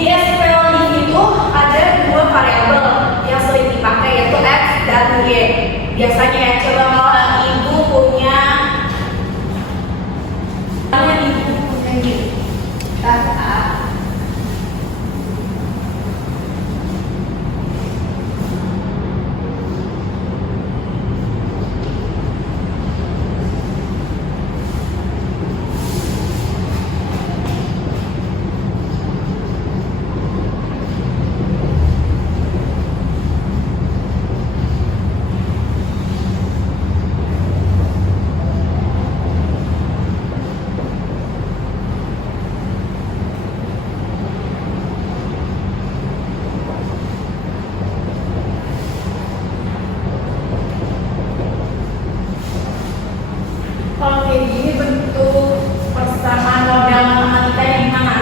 Di SQL itu ada dua variabel yang sering dipakai, yaitu X dan Y. Biasanya ya, coba kalau ibu punya data kalau kayak gini bentuk persamaan model matematika yang gimana?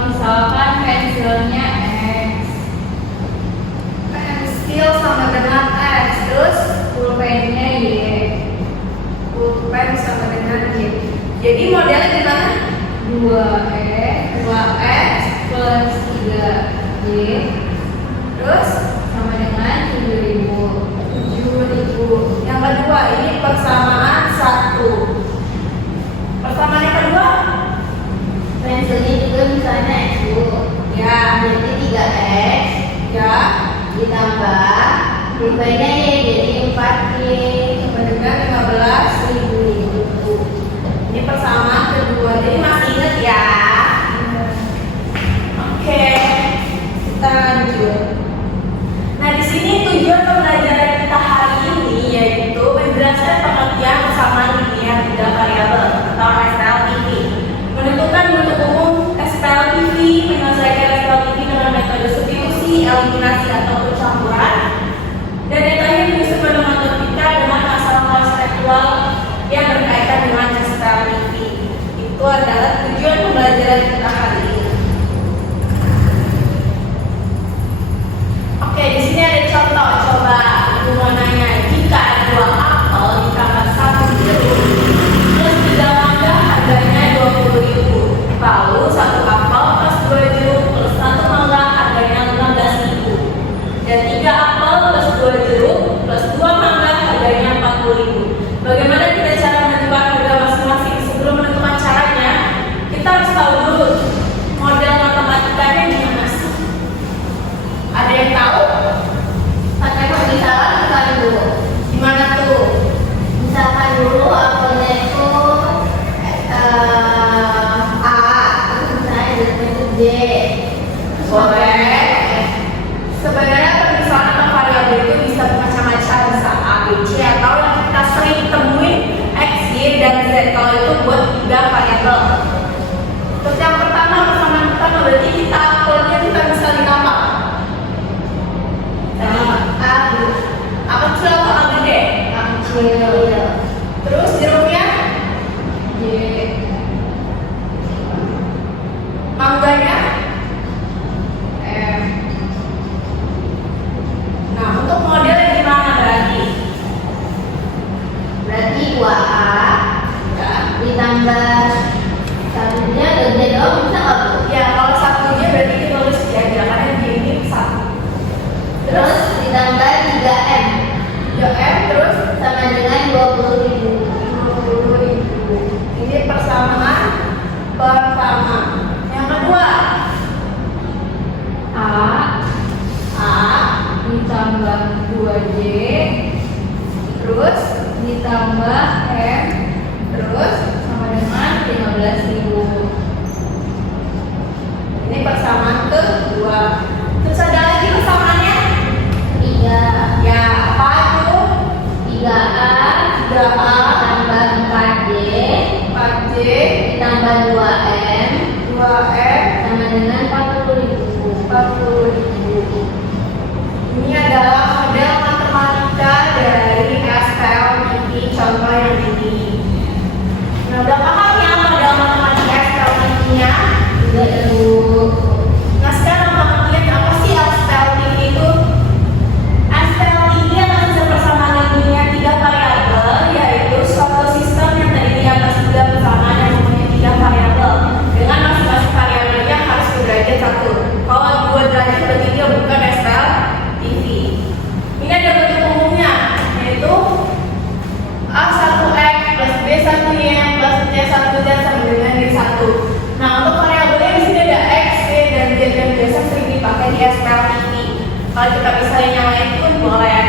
Misalkan pensilnya X, Pensil sama dengan X, terus pulpennya Y. pulpen sama dengan Y. Jadi modelnya gimana? 2X plus 3Y terus sama dengan 7.000. 7.000. Yang kedua ini persamaan 1. Persamaan yang kedua Pensilnya juga misalnya X bu. ya, Jadi 3X ya ditambah pulpennya Y jadi 4Y sama dengan 15.000. Ini persamaan kedua. Jadi masih ingat ya? Oke, kita lanjut. Nah, di sini tujuan pembelajaran kita hari ini yaitu menjelaskan pengertian persamaan linear tiga variabel atau SPLTV, menentukan bentuk umum SPLTV, menyelesaikan SPLTV dengan metode substitusi, eliminasi atau pencampuran, dan yang terakhir menyusun pada matematika dengan masalah konseptual yang berkaitan dengan SPLTV. Itu adalah tujuan pembelajaran kita hari ini. Oke, di sini ada contoh. Coba ibu mau nanya, jika ada 2 apel ditambah 1 jeruk plus 3 mangga harganya 20.000, lalu 1 apel plus 2 jeruk plus 1 mangga harganya 15.000, dan 3 apel plus 2 jeruk plus 2 mangga harganya 40.000. Bagaimana kita cara menentukan harga masing-masing? Sebelum menentukan caranya, kita harus tahu dulu model matematikanya gimana sih. Ada yang tahu? Pakai misalkan misalkan dulu. Gimana tuh? Misalkan dulu apelnya itu A, terus misalnya ada bentuk J. Boleh. Sebenarnya pemisahan atau variabel itu bisa macam-macam, bisa A, B, C, atau yang kita sering temuin X, Y, dan Z. Kalau itu buat 3 variabel. Terus yang pertama, persamaan pertama berarti kita apelnya kita bisa ditambah. A kecil atau A gede? Kecil. Terus jeruknya? J. Mangganya? M. Nah, untuk modelnya gimana berarti? Berarti 2A Ya. ditambah satunya gede dong, bisa nggak bu? Ya, kalau satunya berarti ditulis aja karena dia ini 1. Terus ditambah 3M 3M terus sama dengan 20.000. 20.000. Ini persamaan pertama. Yang kedua, A ditambah 2J terus ditambah M terus sama dengan 15.000. ini persamaan kedua. Terus ada lagi persamaannya? 3 Ya, apa itu? 3A 3A ditambah 4J 4J ditambah 2M 2M sama dengan 40.000. 40.000. Ini adalah model matematika dari SPLTV, contoh yang ini. Nah, udah paham ya model matematika SPLTV-nya? Udah Bu. Nah, sekarang pengertian apa sih SPLTV itu? SPLTV adalah sistem persamaan linear 3 variabel, yaitu suatu sistem yang terdiri atas 3 persamaan yang mempunyai 3 variabel dengan masing-masing variabelnya Kalau kita pisahin yang lain pun boleh.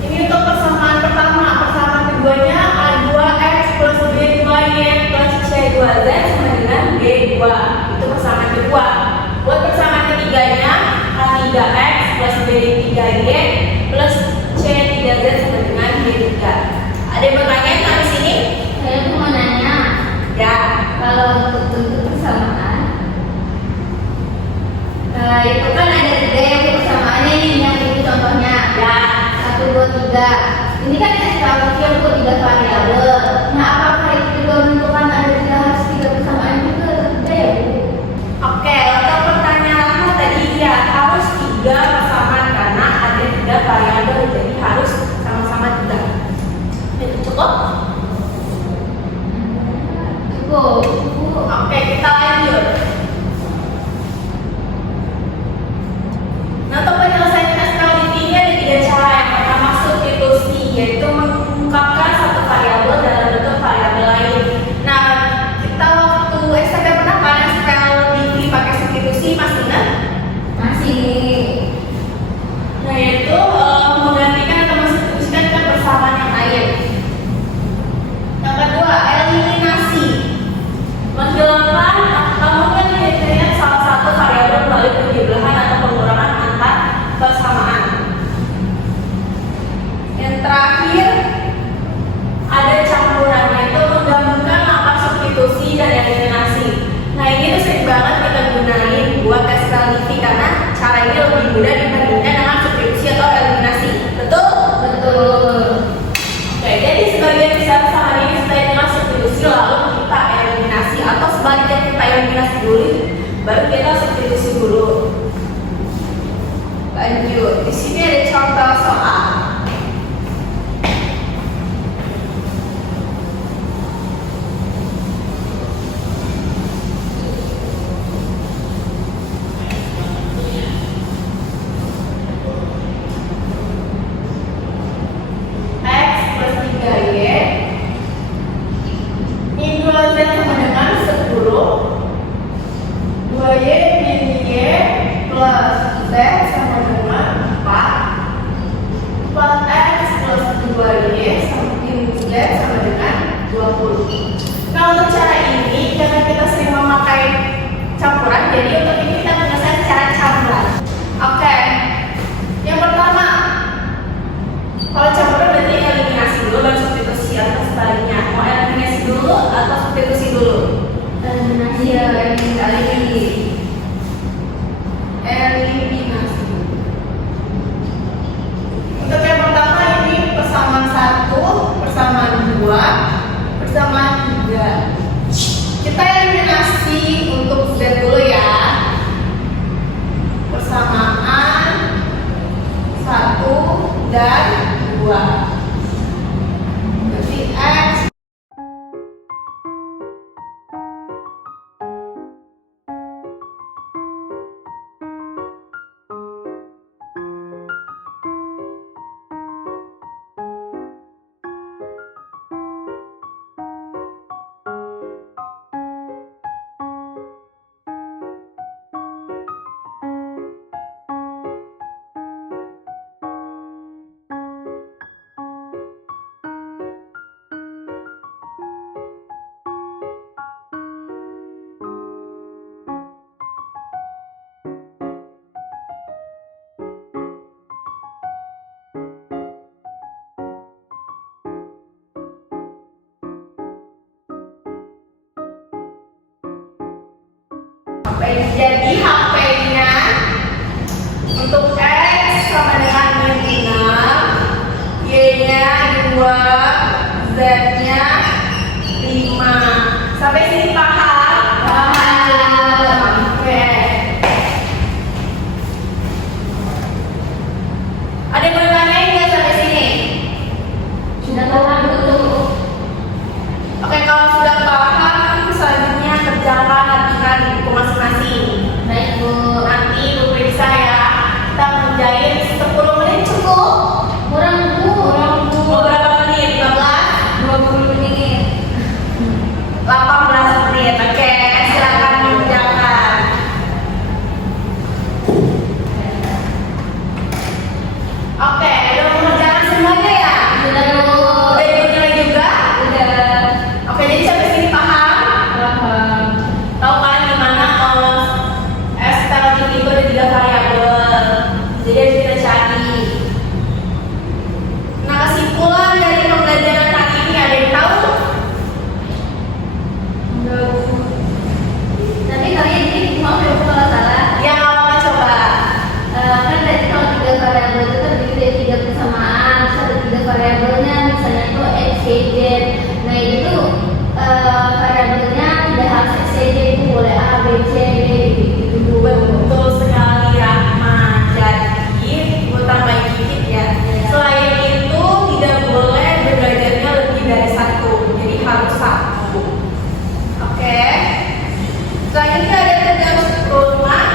Ini untuk persamaan pertama. Persamaan keduanya A2X plus B2Y plus C2Z sama dengan B2. Itu persamaan kedua. Buat persamaan ketiganya A3X plus B3Y plus C3Z sama dengan B3. Ada yang bertanya sampai sini? Saya tuh mau nanya, Ya. kalau untuk bentuk persamaan, itu kan ada 3 yang persamaannya nih, yang ini contohnya. Ya. 1, 2, 3. Ini kan ekspresi untuk 3 variabel. Nah, apakah itu juga menentukan ada 3 persamaan juga atau tidak ya, Bu? Oke, untuk pertanyaan tadi ya harus 3 persamaan karena ada 3 variabel, jadi harus sama-sama 3. Itu cukup? Cukup. Oke, kita lanjut. Nah, untuk penyelesaian SKLDT ini ada 3 cara. Yang pertama substitusi, yaitu mengungkapkan satu variabel dalam bentuk variabel lain. Nah, kita waktu SMP pernah kan SKLDT pakai substitusi, masih ingat? Masih. Nah, itu menggantikan atau mensubstitusikan ke persamaan yang lain. Yang kedua, eliminasi. Menghilangkan atau mengeliminasi salah satu variabel melalui penjumlahan atau pengurangan antar persamaan. Yang terakhir, ada campuran, yaitu menggabungkan langkah substitusi dan eliminasi. Nah, ini tuh sering banget kita gunain buat SKLDT karena cara ini lebih mudah dibandingkan dengan substitusi atau eliminasi. Betul? Betul. Oke, jadi sebagian besar sama ini setelah dengan substitusi lalu kita eliminasi, atau sebaliknya kita eliminasi dulu baru kita substitusi dulu. Lanjut, di sini ada contoh soal. X plus 3Y min 2Z sama dengan 10. 2Y min Y plus Z sama dengan 4. B, C, D gitu. Betul sekali Rahma. Jadi gue tambahin dikit ya. Selain itu tidak boleh belajarnya lebih dari satu. Jadi harus satu. Oke. Selanjutnya ada tugas rumah.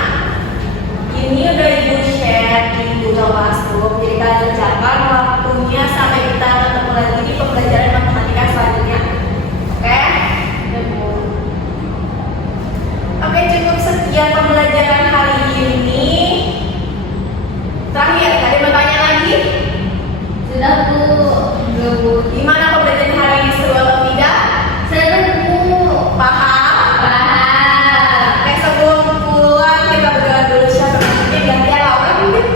Ini udah ibu share di Google Classroom. Jadi kalian kerjakan waktunya sampai kita ketemu lagi di pembelajaran matematika selanjutnya. Oke? Oke, cukup sekian pembelajaran hari ini. Terakhir, tadi bertanya lagi? Sudah Bu. Sudah Bu. Gimana pembelajaran hari ini, seru atau tidak? Seru Bu. Paham? Paham. Oke, sebelum pulang kita berdoa dulu. Siapa yang ganti Laura mungkin?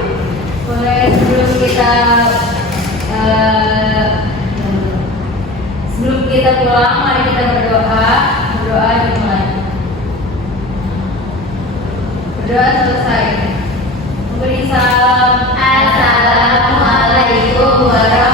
Boleh sebelum kita pulang, mari kita berdoa. Berdoa dimulai. Berdoa selesai. Memberi salam. Assalamualaikum warahmatullahi